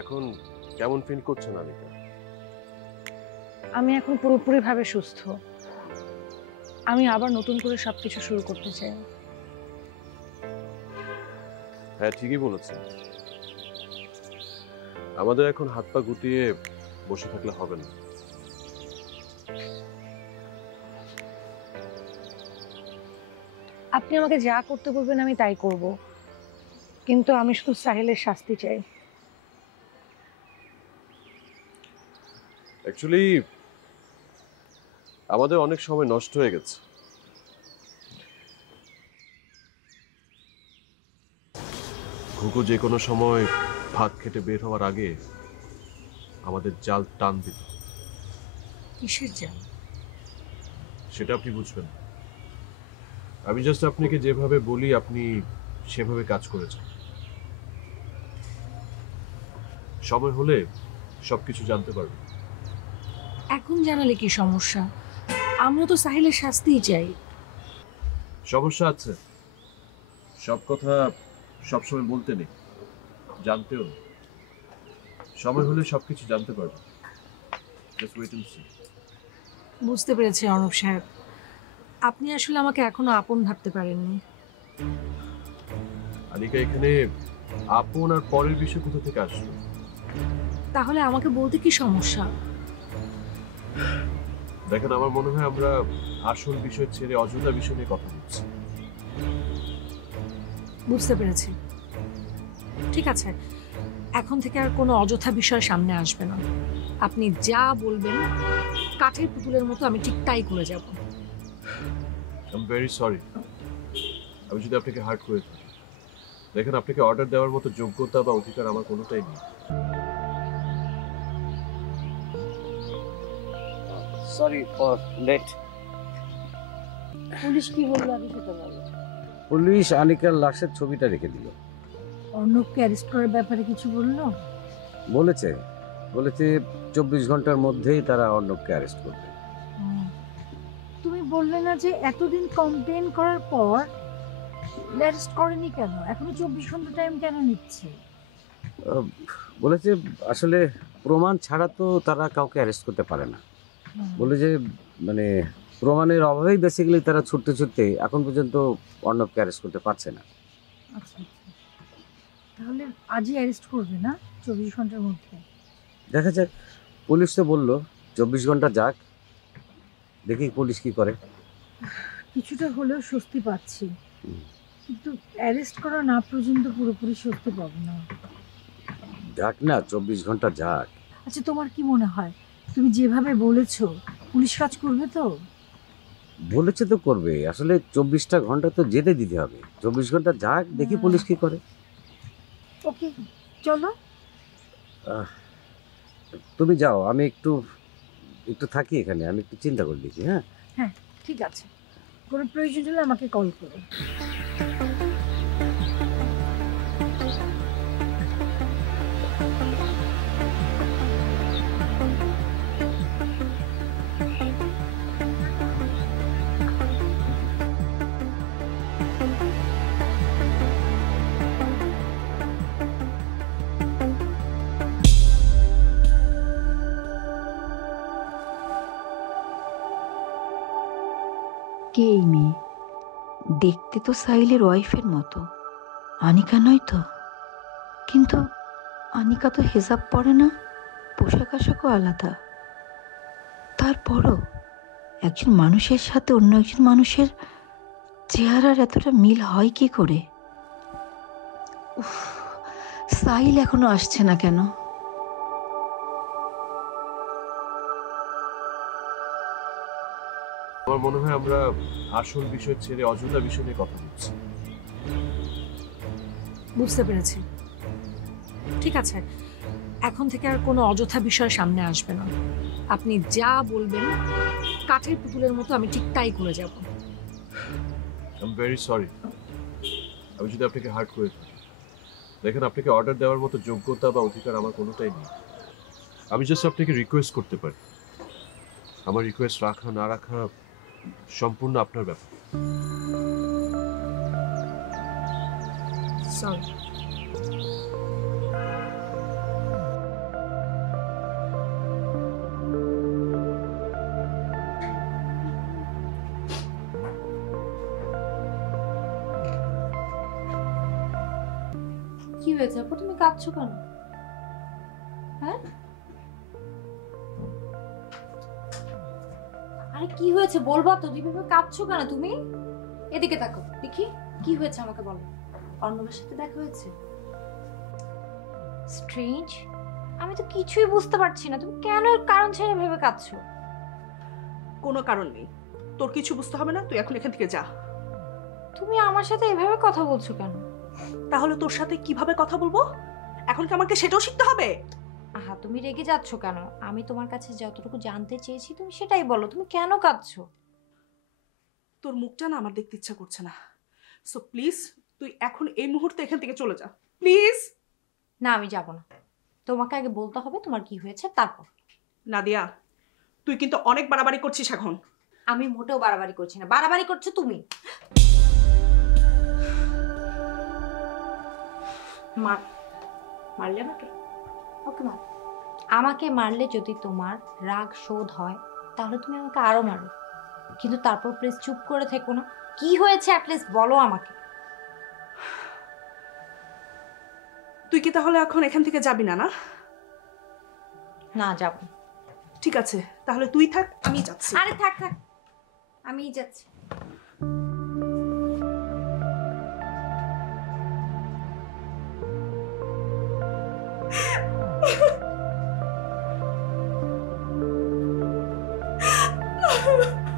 এখন কেমন ফিল করছেন আনিকা? আমি এখন পুরোপুরিভাবে সুস্থ। আমি আবার নতুন করে সবকিছু শুরু করতে চাই। হ্যাঁ, ঠিকই বলেছেন। আমাদের এখন হাত পা গুটিয়ে বসে থাকলে হবে না। আপনি আমাকে যা করতে বলবেন আমি তাই করব, কিন্তু আমি শুধু সাহিলের শাস্তি চাই। অ্যাকচুয়ালি আমাদের অনেক সময় নষ্ট হয়ে গেছে। ঘুঘু যে কোনো সময় ভাত খেতে বের হওয়ার আগে আমাদের জাল টান দিত। কিসের জাল? সেটা আপনি বুঝবেন। আমি জাস্ট আপনাকে যেভাবে বলি আপনি সেভাবে কাজ করেছেন। সময় হলে সবকিছু জানতে পারবেন। এখন জানালে কি সমস্যা? আমিও তো সাহিলের শাস্তিই চাই। সমস্যা আছে, সব কথা সবসময় বলতে নেই, জানতেও নেই। সময় হলে সবকিছু জানতে পারবেন। Just wait and see. বুঝতে পেরেছি অর্ণব সাহেব, আপনি আসলে আমাকে এখনো আপন ভাবতে পারেননি। আনিকা, এখানে আপন আর পরের বিষয় কোথা থেকে আসলো? তাহলে আমাকে বলতে কি সমস্যা? দেখেন, আমার মনে হয় আমরা আসল বিষয় ছেড়ে অযথা বিষয় নিয়ে কথা বলছি। বুঝতে পেরেছি, ঠিক আছে, এখন থেকে আর কোনো অযথা বিষয় সামনে আসবে না। আপনি যা বলবেন কাঠের পুতুলের মতো আমি ঠিক তাই করে যাব। আই এম ভেরি সরি আমি যদি আপনাকে হার্ট করে থাকি। দেখেন, আপনাকে অর্ডার দেওয়ার মতো যোগ্যতা বা অধিকার আমার কোনোটাই নেই। Sorry for late. পুলিশ কি বললো আগে সেটা বলো। পুলিশ আনিকার লাশের ছবিটা রেখে দিল। অর্ণবকে অ্যারেস্ট করার ব্যাপারে কিছু বললো? বলেছে 24 ঘন্টার মধ্যেই তারা অর্ণবকে অ্যারেস্ট করবে। তুমি বললে না যে এতদিন কমপ্লেন করার পর অ্যারেস্ট করেনি কেন? এখনো 24 ঘন্টা টাইম কেন নিচ্ছে? বলেছে আসলে প্রমাণ ছাড়া তো তারা কাউকে অ্যারেস্ট করতে পারে না। বলে যে মানে প্রমাণের অভাবেই বেসিক্যালি তারা ছুটতে ছুটতে এখন পর্যন্ত অর্ণবকে অ্যারেস্ট করতে পারছে না। আচ্ছা, তাহলে আজই অ্যারেস্ট করবে না 24 ঘন্টার মধ্যে? দেখা যাক, পুলিশ তো বললো 24 ঘন্টা যাক, দেখি পুলিশ কি করে। কিছুটা হলেও স্বস্তি পাচ্ছি, কিন্তু অ্যারেস্ট করা না পর্যন্ত পুরোপুরি স্বস্তি পাবো না। যাক না, 24 ঘন্টা যাক। আচ্ছা, তোমার কি মনে হয় তুমি যেভাবে বলেছো পুলিশ কাজ করবে তো? বলেছে তো করবে, আসলে 24টা ঘন্টা তো যেতে দিতে হবে। 24 ঘন্টা যাক, দেখি পুলিশ কি করে। ওকে, চলো। তুমি যাও, আমি একটু একটু থাকি এখানে, আমি একটু চিন্তা করে দেখি। হ্যাঁ হ্যাঁ, ঠিক আছে, কোনো প্রয়োজন হলে আমাকে কল করো। কে এই মেয়ে? দেখতে তো সাহিলের ওয়াইফের মতো। আনিকা নয় তো? কিন্তু আনিকা তো হেজাব পরে না, পোশাক আশাকও আলাদা। তারপরও একজন মানুষের সাথে অন্য একজন মানুষের চেহারার এতটা মিল হয় কি করে? উফ, সাহিল এখনো আসছে না কেন? আমার মনে হয় আমরা আসল বিষয় ছেড়ে অযথা বিষয় নিয়ে কথা বলছি। বুঝতে পেরেছি, ঠিক আছে, এখন থেকে আর কোনো অযথা বিষয় সামনে আসবে না। আপনি যা বলবেন কাঠের পুতুলের মতো আমি ঠিক তাই করে যাব। আই এম ভেরি সরি আমি যদি আপনাকে হার্ট করে থাকি। দেখেন, আপনাকে অর্ডার দেওয়ার মতো যোগ্যতা বা অধিকার আমার কোনোটাই নেই। আমি জাস্ট আপনাকে রিকোয়েস্ট করতে পারি। আমার রিকোয়েস্ট রাখা না রাখা সম্পূর্ণ আপনার ব্যাপার। সরি। কি হয়েছে আপু, তুমি কাঁদছো কেন? হ্যাঁ, আরে কি হয়েছে বলবা তো, তুমি কাঁদছো কেন তুমি? এদিকে তাকো দেখি, কি হয়েছে আমাকে বলো। অর্ণবের সাথে দেখা হয়েছে? স্ট্রেঞ্জ, আমি তো কিছুই বুঝতে পারছি না, তুমি কেন এর কারণ ছেড়ে ভেবে কাঁদছো? কোনো কারণ নেই, তোর কিছু বুঝতে হবে না, তুই এখন এখান থেকে যা। তুমি আমার সাথে এভাবে কথা বলছো কেন? তাহলে তোর সাথে কিভাবে কথা বলবো? এখন কি আমাকে সেটাও শিখতে হবে? আহা, তুমি রেগে যাচ্ছ কেন? আমি তোমার কাছে যতটুকু জানতে চেয়েছি তুমি সেটাই বলো, তুমি কেন কাঁদছো? তোর মুখটা না আমার দেখতে ইচ্ছা করছে না, সো প্লিজ তুই এখন এই মুহূর্তে এখান থেকে চলে যা, প্লিজ। না, আমি যাব না, তোমাকে আগে বলতে হবে তোমার কি হয়েছে তারপর। নাদিয়া, তুই কিন্তু অনেক বাড়াবাড়ি করছিস এখন। আমি মোটেও বাড়াবাড়ি করছি না, বাড়াবাড়ি করছো তুমি। মারলে আমাকে? ওকে মার। আমাকে মারলে যদি তোমার রাগ শোধ হয় তাহলে তুমি আমাকে আরো মারো, কিন্তু তারপর প্লিজ চুপ করে থেকো না। কি হয়েছে অ্যাটলিস্ট বলো আমাকে। তুই কি তাহলে এখন এখান থেকে যাবি না? না না, যাব না। ঠিক আছে, তাহলে তুই থাক, আমি যাচ্ছি। আরে থাক থাক, আমিই যাচ্ছি। Ha ha ha.